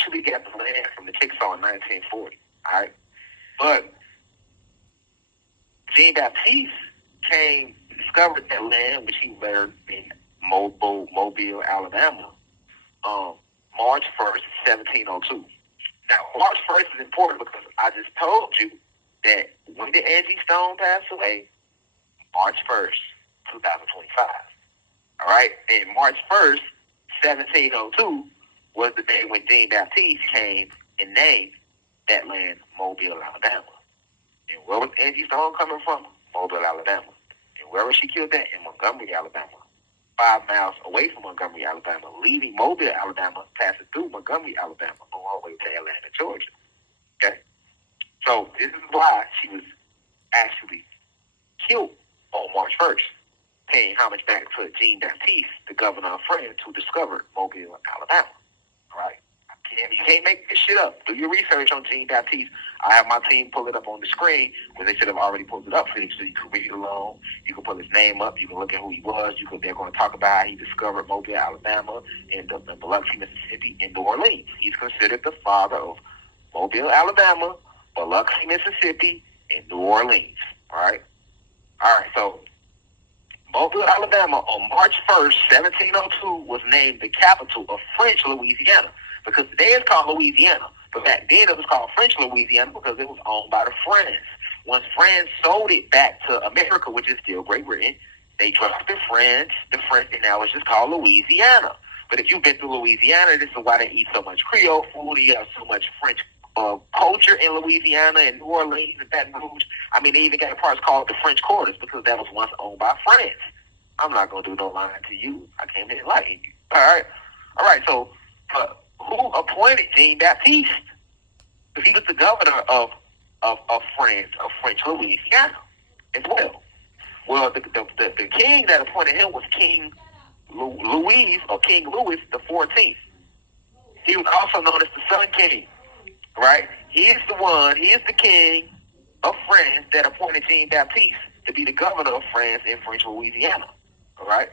actually got the land from the Chickasaw in 1940. All right, but Jean Baptiste discovered that land, which he learned in Mobile, Alabama, March 1st, 1702. Now, March 1st is important because I just told you that when did Angie Stone pass away? March 1st, 2025. All right? And March 1st, 1702 was the day when Jean Baptiste came and named that land Mobile, Alabama. And where was Angie Stone coming from? Mobile, Alabama. And where was she killed at? In Montgomery, Alabama. 5 miles away from Montgomery, Alabama, leaving Mobile, Alabama, passing through Montgomery, Alabama, on her way to Atlanta, Georgia. Okay? So this is why she was actually killed on March 1st, paying homage back to Jean Baptiste, the governor of France, who discovered Mobile, Alabama. All right? You can't make this shit up. Do your research on Jean Baptiste. I have my team pull it up on the screen, where they should have already pulled it up for you, so you can read it along. You can pull his name up. You can look at who he was. They're going to talk about how he discovered Mobile, Alabama, and the Biloxi, Mississippi, and New Orleans. He's considered the father of Mobile, Alabama, Biloxi, Mississippi, and New Orleans. All right? All right, so Mobile, Alabama, on March 1st, 1702, was named the capital of French Louisiana. Because today it's called Louisiana, but back then it was called French Louisiana because it was owned by the French. Once France sold it back to America, which is still Great Britain, they dropped the French, and now it's just called Louisiana. But if you've been to Louisiana, this is why they eat so much Creole food. You have so much French culture in Louisiana and New Orleans and Baton Rouge. I mean, they even got parts called the French Quarters because that was once owned by France. I'm not going to do no lying to you. I came to enlighten you. All right, so who appointed Jean Baptiste? Because he was the governor of France, of French Louisiana as well. Well, the king that appointed him was King Louis the 14th. He was also known as the Sun King, right? He is the king of France that appointed Jean Baptiste to be the governor of France in French Louisiana, all right?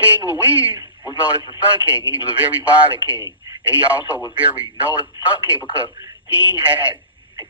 King Louis was known as the Sun King, and he was a very violent king. And he also was very known as the Sun King because he had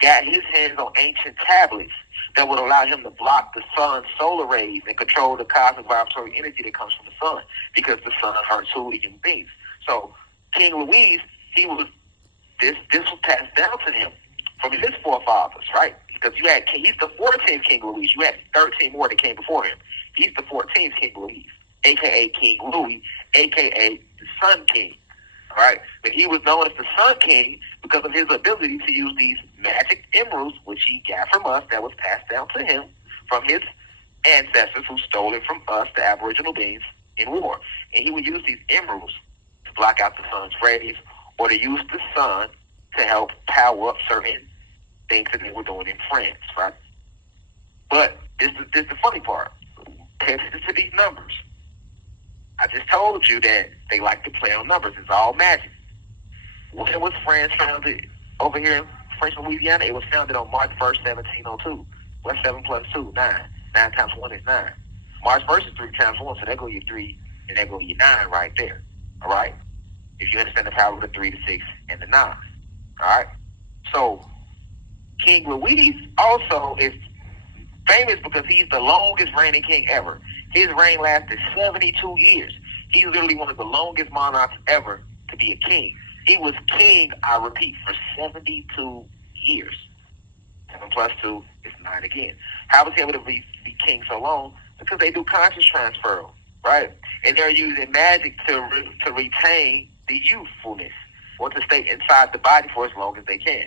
got his hands on ancient tablets that would allow him to block the sun's solar rays and control the cosmic vibratory energy that comes from the sun, because the sun hurts human beings. So King Louis, this was passed down to him from his forefathers, right? Because he's the 14th King Louis. You had 13 more that came before him. He's the 14th King Louis, a.k.a. King Louis, a.k.a. the Sun King, right? But he was known as the Sun King because of his ability to use these magic emeralds, which he got from us, that was passed down to him from his ancestors who stole it from us, the Aboriginal beings, in war. And he would use these emeralds to block out the sun's rays or to use the sun to help power up certain things that they were doing in France, right? But this is the funny part. Pay attention to these numbers. I just told you that they like to play on numbers. It's all magic. When was France founded over here in French Louisiana? It was founded on March 1st, 1702. What's 7 plus 2? 9. 9 times 1 is 9. March 1st is 3 times 1, so there go your 3, and there go your 9 right there. All right? If you understand the power of the 3, the 6, and the 9. All right? So, King Louis also is famous because he's the longest reigning king ever. His reign lasted 72 years. He's literally one of the longest monarchs ever to be a king. He was king, I repeat, for 72 years. 7 plus 2 is 9 again. How was he able to be king so long? Because they do conscious transfer, right? And they're using magic to retain the youthfulness or to stay inside the body for as long as they can.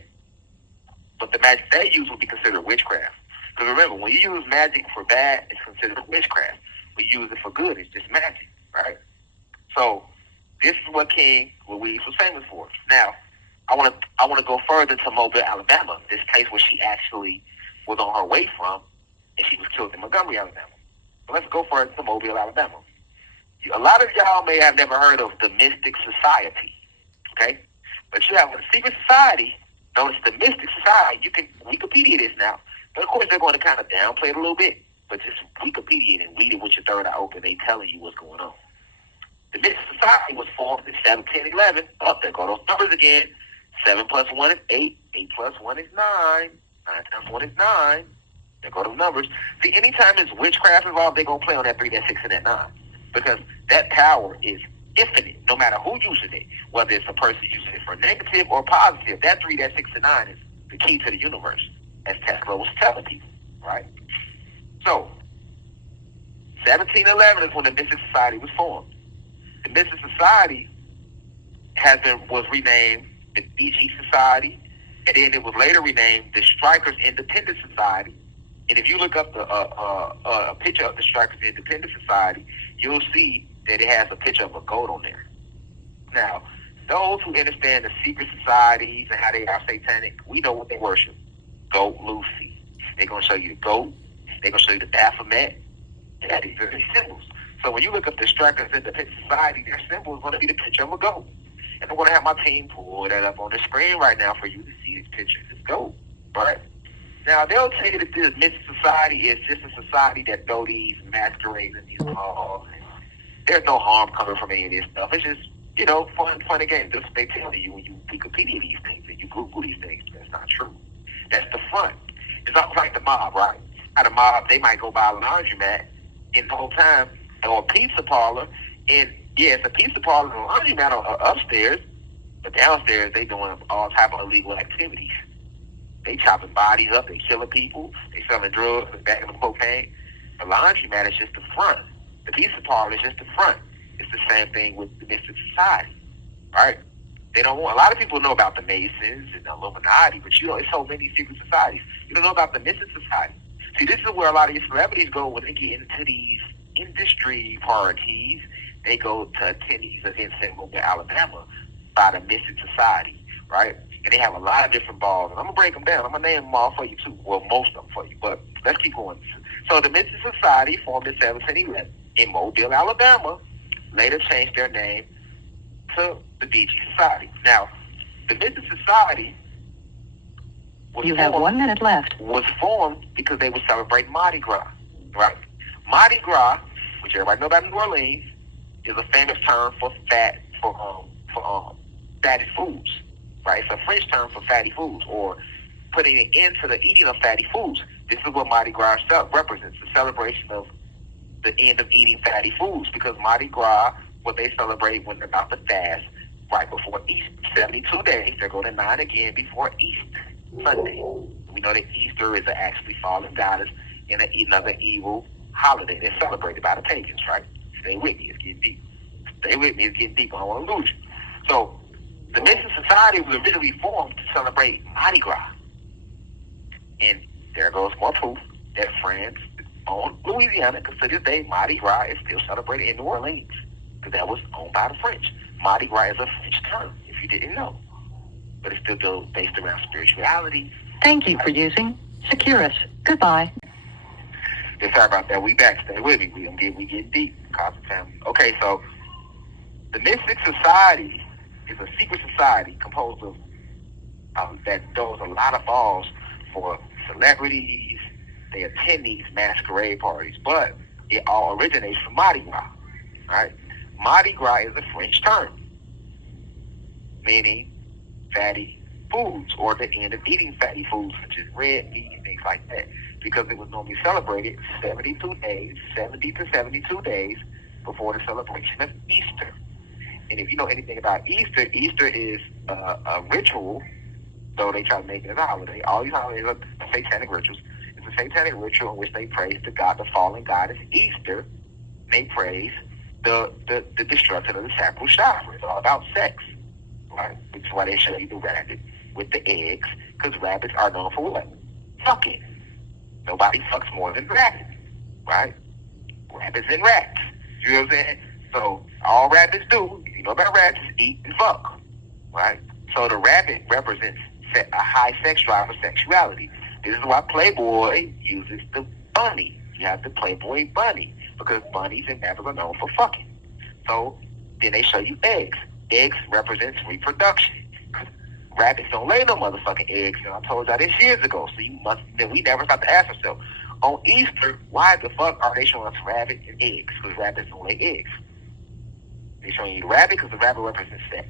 But the magic they use would be considered witchcraft. Because remember, when you use magic for bad, it's considered witchcraft. When you use it for good, it's just magic, right? So this is what King Louise was famous for. Now, I want to go further to Mobile, Alabama, this place where she actually was on her way from, and she was killed in Montgomery, Alabama. So let's go further to Mobile, Alabama. A lot of y'all may have never heard of the Mystic Society, okay? But you have a secret society known as the Mystic Society. You can Wikipedia this now. But of course, they're going to kind of downplay it a little bit. But just Wikipedia it and read it with your third eye open. They telling you what's going on. The Mystic Society was formed in 1711. Oh, there go those numbers again. 7 plus 1 is 8. 8 plus 1 is 9. 9 times 1 is 9. There go those numbers. See, anytime there's witchcraft involved, they're going to play on that 3, that 6, and that 9. Because that power is infinite, no matter who uses it. Whether it's a person using it for negative or positive, that 3, that 6, and 9 is the key to the universe, as Tesla was telling people, right? So, 1711 is when the Mystic Society was formed. The Mystic Society was renamed the BG Society, and then it was later renamed the Strikers Independent Society. And if you look up a picture of the Strikers Independent Society, you'll see that it has a picture of a goat on there. Now, those who understand the secret societies and how they are satanic, we know what they worship. Goat Lucy. They're going to show you the goat. They're going to show you the Baphomet. And that is very symbols. So when you look up the Strikers Independent Society, their symbol is going to be the picture of a goat. And I'm going to have my team pull that up on the screen right now for you to see this picture of this goat. Right? Now, they'll tell you that this Mystic Society is just a society that throw these masquerades and these balls. There's no harm coming from any of this stuff. It's just, fun and games. That's what they tell you when you Wikipedia these things and you Google these things. That's not true. That's the front. It's almost like the mob, right? At a mob, they might go buy a laundromat in the whole time, or a pizza parlor, and it's a pizza parlor and a laundromat are upstairs, but downstairs they doing all type of illegal activities. They chopping bodies up, they killing people, they selling drugs, they backing them cocaine. The laundromat is just the front. The pizza parlor is just the front. It's the same thing with the Mystic Society, right? They don't want. A lot of people know about the Masons and the Illuminati, but it's so many secret societies. You don't know about the Mystic Society. See, this is where a lot of your celebrities go when they get into these industry parties. They go to attend these events in Mobile, Alabama, by the Mystic Society, right? And they have a lot of different balls. And I'm going to break them down. I'm going to name them all for you, too. Well, most of them for you, but let's keep going. So the Mystic Society formed in 1711 in Mobile, Alabama, later changed their name to the BG Society. Now, the Mystic Society have 1 minute left. Was formed because they would celebrate Mardi Gras, right? Mardi Gras, which everybody know about New Orleans, is a famous term for fatty foods, right? It's a French term for fatty foods, or putting an end to the eating of fatty foods. This is what Mardi Gras represents, the celebration of the end of eating fatty foods, because Mardi Gras, what they celebrate when they're about to fast, right before Easter, 72 days, they're going to 9 again before Easter Sunday. We know that Easter is an actually fallen goddess and another evil holiday that's celebrated by the pagans, right? Stay with me, it's getting deep. Stay with me, it's getting deep. I don't want to lose you. So, the Mystic Society was originally formed to celebrate Mardi Gras. And there goes more proof that France owned Louisiana, because to this day, Mardi Gras is still celebrated in New Orleans, because that was owned by the French. Mardi Gras is a French term, if you didn't know. But it's still based around spirituality. Thank you for using Securus. Goodbye. Yeah, sorry about that. We back. Stay with me. We get deep. Cosmic family. Okay, so the Mystic Society is a secret society composed of that does a lot of balls for celebrities. They attend these masquerade parties, but it all originates from Mardi Gras, right? Mardi Gras is a French term, meaning fatty foods, or the end of eating fatty foods, such as red meat and things like that, because it was normally celebrated 70 to 72 days before the celebration of Easter. And if you know anything about Easter, Easter is a ritual, though they try to make it a holiday. All these holidays are satanic rituals. It's a satanic ritual in which they praise the god, the fallen goddess Easter. They praise the destruction of the sacral chakra. It's all about sex, right? Which is why they show you the rabbit with the eggs, because rabbits are known for what? Fucking. Nobody fucks more than rabbits, right? Rabbits and rats. You know what I'm saying? So all rabbits do, if you know about rabbits, is eat and fuck, right? So the rabbit represents a high sex drive for sexuality. This is why Playboy uses the bunny. You have the Playboy bunny, because bunnies and rabbits are known for fucking. So then they show you eggs. Eggs represents reproduction. Rabbits don't lay no motherfucking eggs. You know, I told y'all this years ago. So we never stop to ask ourselves, on Easter, why the fuck are they showing us rabbits and eggs? Because rabbits don't lay eggs. They're showing you the rabbit because the rabbit represents sex.